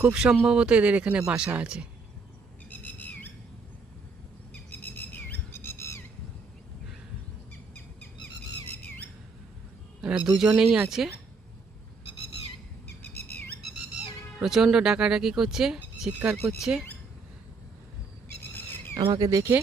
খুব সম্ভবত এদের এখানে বাসা আছে। এরা দুজনেই আছে, প্রচণ্ড ডাকাডাকি করছে, চিৎকার করছে আমাকে দেখে।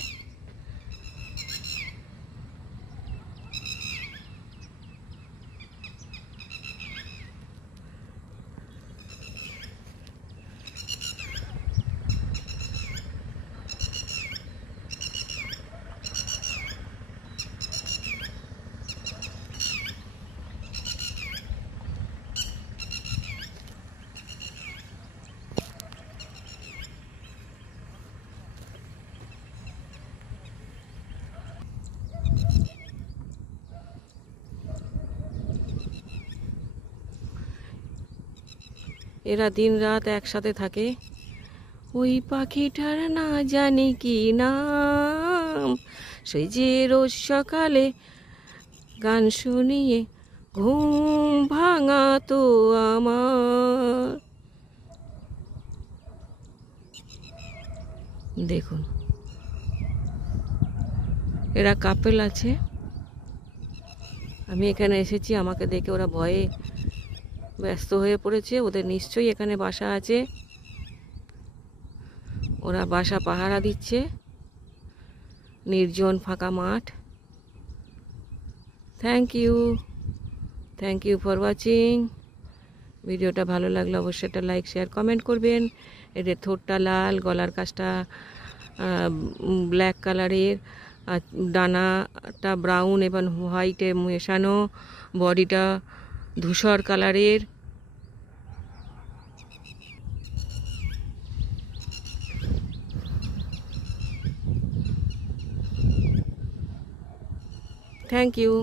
এরা দিন রাত একসাথে থাকে। ওই পাখিটার না জানি কি নাম, সেই যে রোজ সকালে গান শুনিয়ে ঘুম ভাঙাতো আমার। দেখুন, এরা কাপেল আছে। আমি এখানে এসেছি, আমাকে দেখে ওরা ভয়ে ব্যস্ত হয়ে পড়েছে। ওদের নিশ্চয়ই এখানে বাসা আছে, ওরা বাসা পাহারা দিচ্ছে। নির্জন ফাঁকা মাঠ। Thank you for watching. ভিডিওটা ভালো লাগলে অবশ্যই একটা লাইক, শেয়ার, কমেন্ট করবেন। এদের ঠোঁটটা লাল, গলার কাছটা ব্ল্যাক কালারের, আর ডানাটা ব্রাউন এবং হোয়াইটে মেশানো, বডিটা ধূসর কালারের। Thank you.